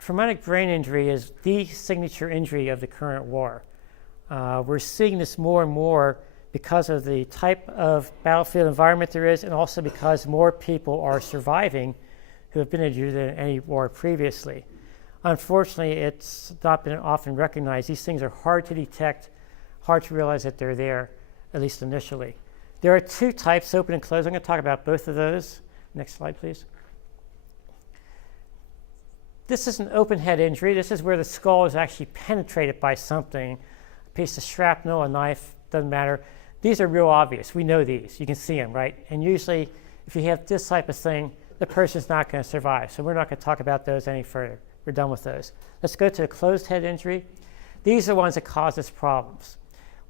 traumatic brain injury is the signature injury of the current war. We're seeing this more and more because of the type of battlefield environment there is, and also because more people are surviving who have been injured than any war previously. Unfortunately, it's not been often recognized. These things are hard to detect, hard to realize that they're there, at least initially. There are two types, open and closed. I'm going to talk about both of those. Next slide, please. This is an open head injury. This is where the skull is actually penetrated by something, a piece of shrapnel, a knife, doesn't matter. These are real obvious. We know these. You can see them, right? And usually, if you have this type of thing, the person's not going to survive. So we're not going to talk about those any further. We're done with those. Let's go to a closed head injury. These are the ones that cause us problems.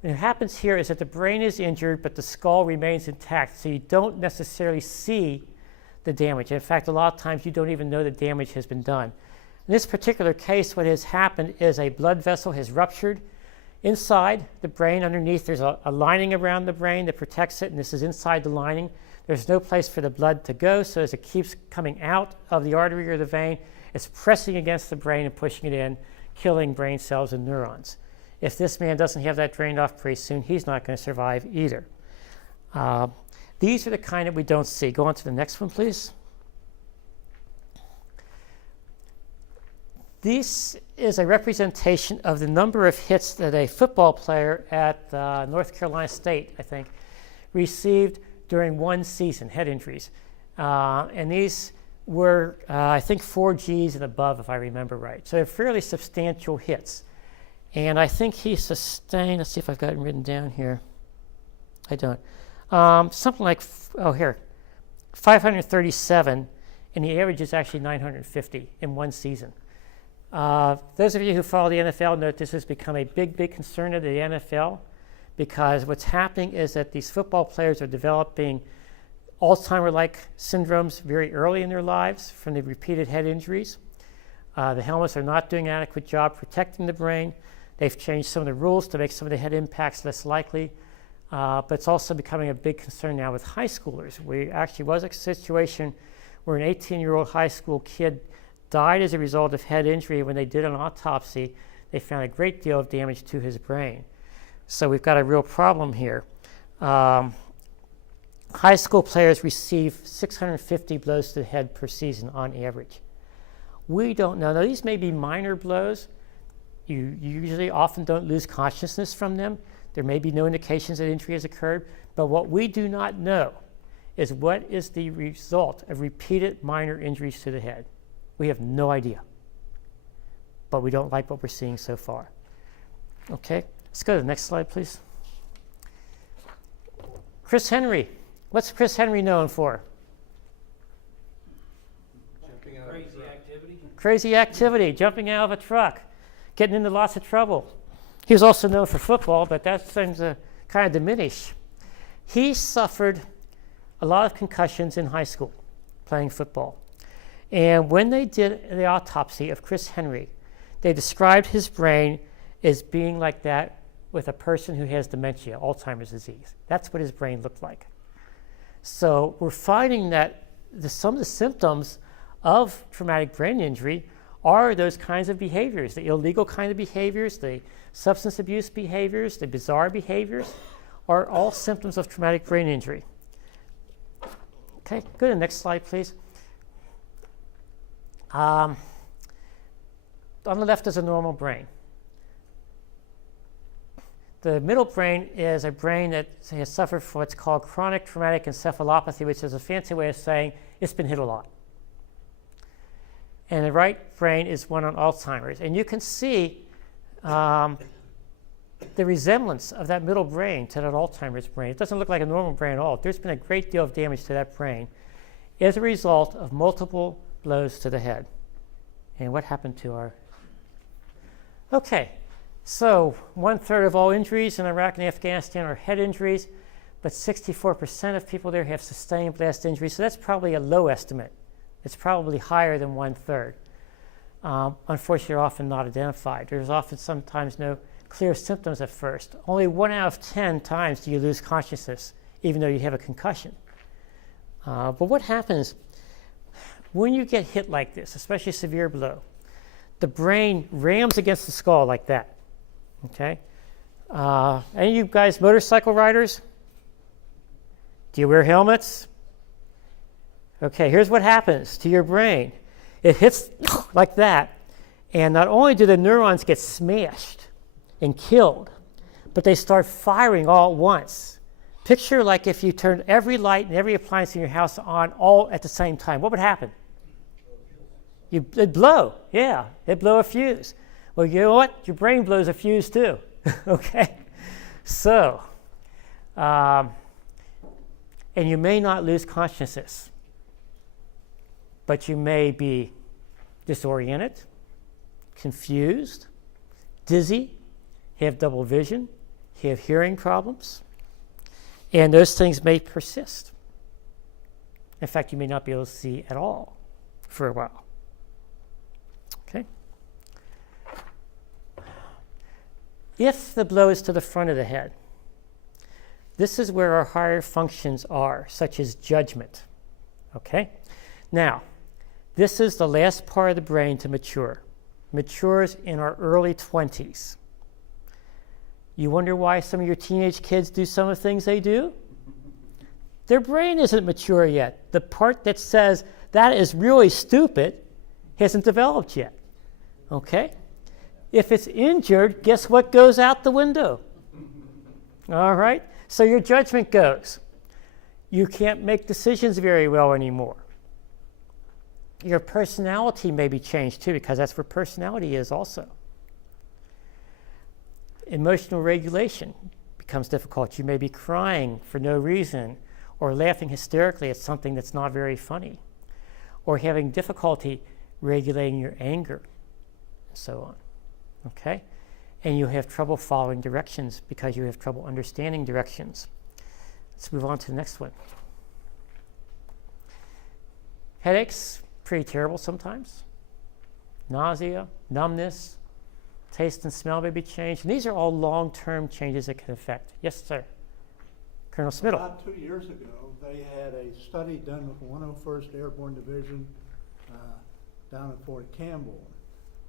What happens here is that the brain is injured, but the skull remains intact, so you don't necessarily see the damage. In fact, a lot of times you don't even know the damage has been done. In this particular case, what has happened is a blood vessel has ruptured inside the brain. Underneath, there's a lining around the brain that protects it, and this is inside the lining. There's no place for the blood to go, so as it keeps coming out of the artery or the vein, it's pressing against the brain and pushing it in, killing brain cells and neurons. If this man doesn't have that drained off pretty soon, he's not going to survive either. These are the kind that we don't see. Go on to the next one, please. This is a representation of the number of hits that a football player at North Carolina State, I think, received during one season, head injuries. And these were, I think, 4 Gs and above, if I remember right. So they're fairly substantial hits. And I think he sustained, let's see if I've got it written down here. I don't. Something like, 537, and the average is actually 950 in one season. Those of you who follow the NFL know this has become a big, big concern of the NFL, because what's happening is that these football players are developing Alzheimer-like syndromes very early in their lives from the repeated head injuries. The helmets are not doing an adequate job protecting the brain. They've changed some of the rules to make some of the head impacts less likely, but it's also becoming a big concern now with high schoolers. We actually was a situation where an 18-year-old high school kid died as a result of head injury. When they did an autopsy, they found a great deal of damage to his brain. So we've got a real problem here. High school players receive 650 blows to the head per season on average. We don't know. Now, these may be minor blows. You usually often don't lose consciousness from them. There may be no indications that injury has occurred, but what we do not know is what is the result of repeated minor injuries to the head. We have no idea, but we don't like what we're seeing so far. Okay, let's go to the next slide, please. Chris Henry. What's Chris Henry known for? Crazy activity, jumping out of a truck, getting into lots of trouble. He was also known for football, but that seems to kind of diminish. He suffered a lot of concussions in high school playing football. And when they did the autopsy of Chris Henry, they described his brain as being like that with a person who has dementia, Alzheimer's disease. That's what his brain looked like. So we're finding that some of the symptoms of traumatic brain injury are those kinds of behaviors, the illegal kind of behaviors, the substance abuse behaviors, the bizarre behaviors, are all symptoms of traumatic brain injury. Okay, go to the next slide, please. On the left is a normal brain. The middle brain is a brain that has suffered from what's called chronic traumatic encephalopathy, which is a fancy way of saying it's been hit a lot. And the right brain is one on Alzheimer's. And you can see the resemblance of that middle brain to that Alzheimer's brain. It doesn't look like a normal brain at all. There's been a great deal of damage to that brain as a result of multiple blows to the head. And what happened to our... Okay, so 1/3 of all injuries in Iraq and Afghanistan are head injuries, but 64% of people there have sustained blast injuries, so that's probably a low estimate. It's probably higher than 1/3. Unfortunately, they're often not identified. There's often sometimes no clear symptoms at first. Only 1 out of 10 times do you lose consciousness, even though you have a concussion. But what happens when you get hit like this, especially a severe blow? the brain rams against the skull like that. Okay? Any of you guys motorcycle riders? Do you wear helmets? Okay, here's what happens to your brain. It hits like that, and not only do the neurons get smashed and killed, but they start firing all at once. Picture like if you turned every light and every appliance in your house on all at the same time. What would happen? It'd blow. Yeah, it'd blow a fuse. Well, you know what? Your brain blows a fuse too. Okay? So, and you may not lose consciousness, but you may be disoriented, confused, dizzy, have double vision, have hearing problems, and those things may persist. In fact, you may not be able to see at all for a while. Okay? If the blow is to the front of the head, this is where our higher functions are, such as judgment. Okay? Now, this is the last part of the brain to mature. Matures in our early 20s. You wonder why some of your teenage kids do some of the things they do? Their brain isn't mature yet. The part that says that is really stupid hasn't developed yet. Okay? If it's injured, guess what goes out the window? All right? So your judgment goes. You can't make decisions very well anymore. Your personality may be changed too, because that's where personality is also. Emotional regulation becomes difficult. You may be crying for no reason or laughing hysterically at something that's not very funny, or having difficulty regulating your anger, and so on. Okay? And you have trouble following directions because you have trouble understanding directions. Let's move on to the next one. Headaches, pretty terrible sometimes. Nausea, numbness, taste and smell may be changed. And these are all long-term changes that can affect. Yes, sir. Colonel Smittle. About 2 years ago, they had a study done with the 101st Airborne Division down at Fort Campbell.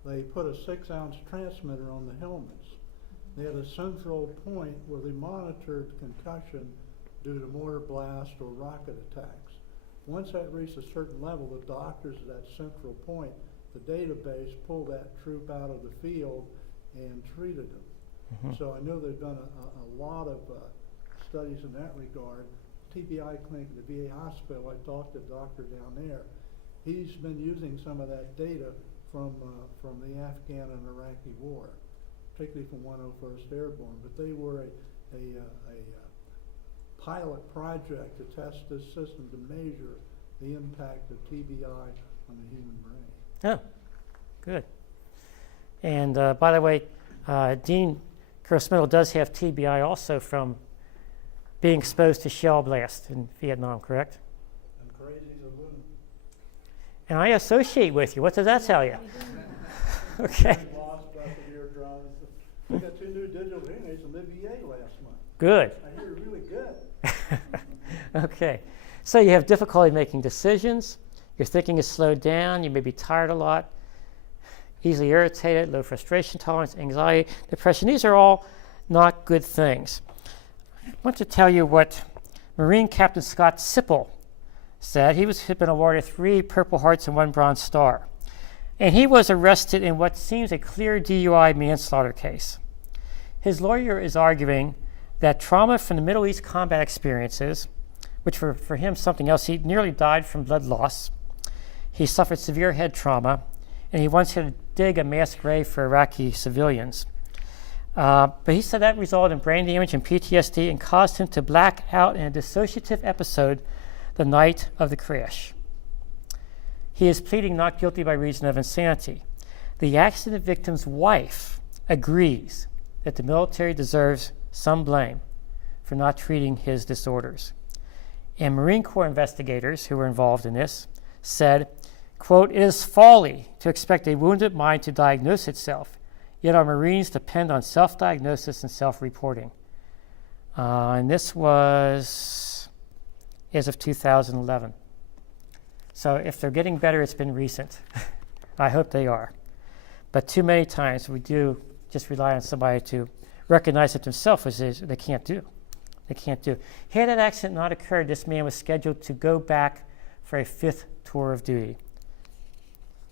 They put a 6-ounce transmitter on the helmets. They had a central point where they monitored concussion due to mortar blast or rocket attacks. Once that reached a certain level, the doctors at that central point, the database, pulled that troop out of the field and treated them. Mm-hmm. So I know they've done a lot of studies in that regard. TBI clinic at the VA hospital, I talked to a doctor down there. He's been using some of that data from the Afghan and Iraqi war, particularly from 101st Airborne. But they were a pilot project to test this system to measure the impact of TBI on the human brain. Oh, good. And by the way, Dean Colonel does have TBI also from being exposed to shell blast in Vietnam, correct? I'm crazy as a loon. And I associate with you. What does that tell you? Okay. We got 2 new digital hearing aids from the VA last month. Good. I hear really good. Okay. So you have difficulty making decisions. Your thinking is slowed down. You may be tired a lot, easily irritated, low frustration tolerance, anxiety, depression. These are all not good things. I want to tell you what Marine Captain Scott Sipple said. He had been awarded 3 Purple Hearts and 1 Bronze Star. And he was arrested in what seems a clear DUI manslaughter case. His lawyer is arguing that trauma from the Middle East combat experiences, which were for him something else, he nearly died from blood loss. He suffered severe head trauma, and he once had to dig a mass grave for Iraqi civilians. But he said that resulted in brain damage and PTSD and caused him to black out in a dissociative episode the night of the crash. He is pleading not guilty by reason of insanity. The accident victim's wife agrees that the military deserves some blame for not treating his disorders. And Marine Corps investigators who were involved in this said, quote, "It is folly to expect a wounded mind to diagnose itself, yet our Marines depend on self-diagnosis and self-reporting." And this was as of 2011. So if they're getting better, it's been recent. I hope they are. But too many times we do just rely on somebody to recognize it themselves, which is they can't do. They can't do. Had that accident not occurred, this man was scheduled to go back for a 5th tour of duty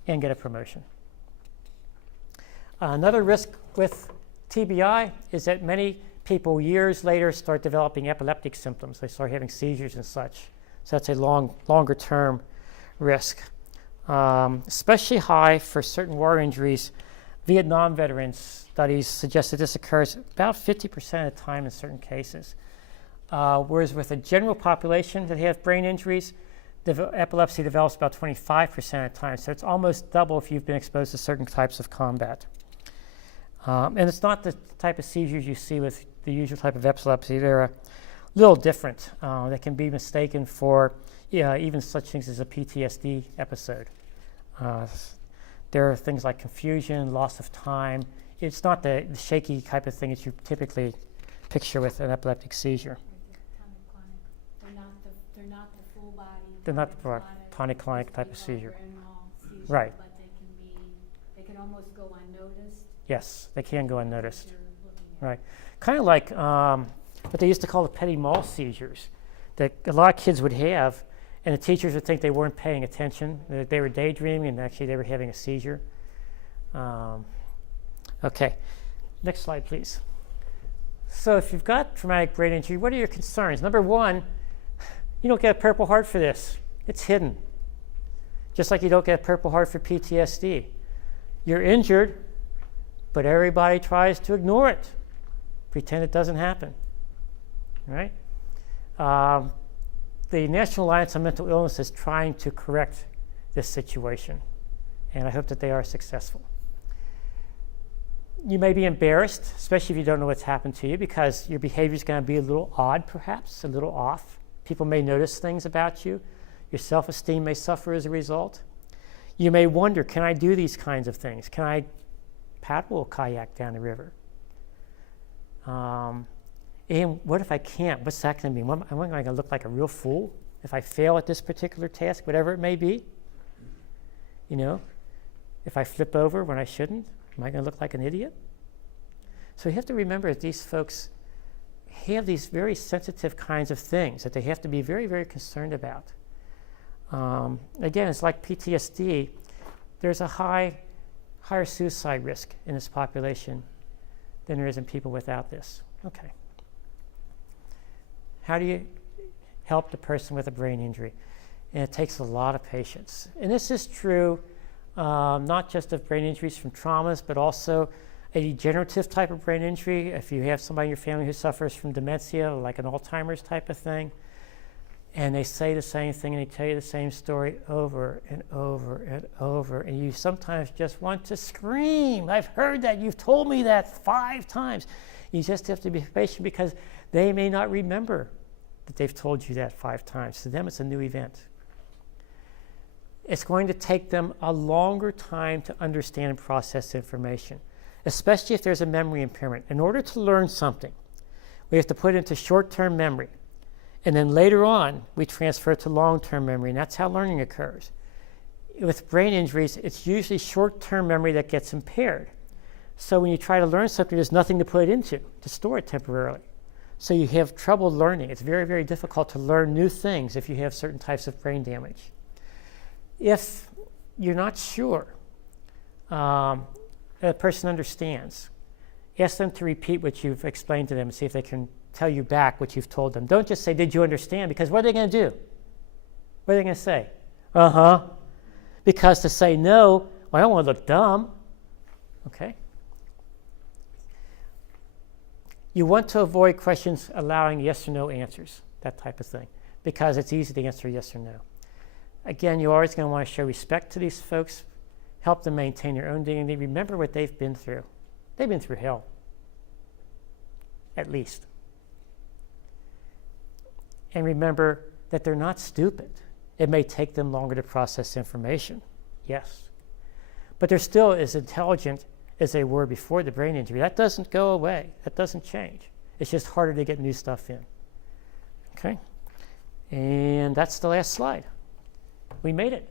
and get a promotion. Another risk with TBI is that many people years later start developing epileptic symptoms. They start having seizures and such. So that's a longer term risk. Especially high for certain war injuries. Vietnam veterans studies suggest that this occurs about 50% of the time in certain cases. Whereas with the general population that have brain injuries, epilepsy develops about 25% of the time. So it's almost double if you've been exposed to certain types of combat. And it's not the type of seizures you see with the usual type of epilepsy. They're a little different. They can be mistaken for even such things as a PTSD episode. There are things like confusion, loss of time. It's not the shaky type of thing that you typically picture with an epileptic seizure. They're not the full body. They're not the tonic-clonic type of seizure. Seizure. Right. But they can almost go unnoticed. Yes, they can go unnoticed. Right. Right. Kind of like what they used to call the petit mal seizures that a lot of kids would have, and the teachers would think they weren't paying attention, that they were daydreaming, and actually they were having a seizure. Okay, next slide, please. So if you've got traumatic brain injury, what are your concerns? Number one, you don't get a Purple Heart for this. It's hidden. Just like you don't get a Purple Heart for PTSD. You're injured, but everybody tries to ignore it. Pretend it doesn't happen, right? The National Alliance on Mental Illness is trying to correct this situation, and I hope that they are successful. You may be embarrassed, especially if you don't know what's happened to you, because your behavior is going to be a little odd, perhaps, a little off. People may notice things about you. Your self-esteem may suffer as a result. You may wonder, can I do these kinds of things? Can I paddle a kayak down the river? And what if I can't? What's that going to mean? Am I going to look like a real fool if I fail at this particular task, whatever it may be? You know, if I flip over when I shouldn't, am I going to look like an idiot? So you have to remember that these folks have these very sensitive kinds of things that they have to be very, very concerned about. Again, it's like PTSD. There's a higher suicide risk in this population than there is in people without this. Okay. How do you help the person with a brain injury? And it takes a lot of patience. And this is true not just of brain injuries from traumas, but also a degenerative type of brain injury. If you have somebody in your family who suffers from dementia, like an Alzheimer's type of thing, and they say the same thing and they tell you the same story over and over and over, and you sometimes just want to scream. I've heard that. You've told me that 5 times. You just have to be patient because they may not remember that they've told you that 5 times. To them, it's a new event. It's going to take them a longer time to understand and process information, especially if there's a memory impairment. In order to learn something, we have to put it into short-term memory. And then later on, we transfer it to long-term memory, and that's how learning occurs. With brain injuries, it's usually short-term memory that gets impaired. So when you try to learn something, there's nothing to put it into to store it temporarily. So you have trouble learning. It's very, very difficult to learn new things if you have certain types of brain damage. If you're not sure that a person understands, ask them to repeat what you've explained to them and see if they can tell you back what you've told them. Don't just say, did you understand? Because what are they going to do? What are they going to say? Uh-huh. Because to say no, well, I don't want to look dumb. Okay? You want to avoid questions allowing yes or no answers, that type of thing, because it's easy to answer yes or no. Again, you're always going to want to show respect to these folks, help them maintain their own dignity. Remember what they've been through. They've been through hell, at least. And remember that they're not stupid. It may take them longer to process information, yes. But they're still as intelligent as they were before the brain injury. That doesn't go away. That doesn't change. It's just harder to get new stuff in. Okay? And that's the last slide. We made it.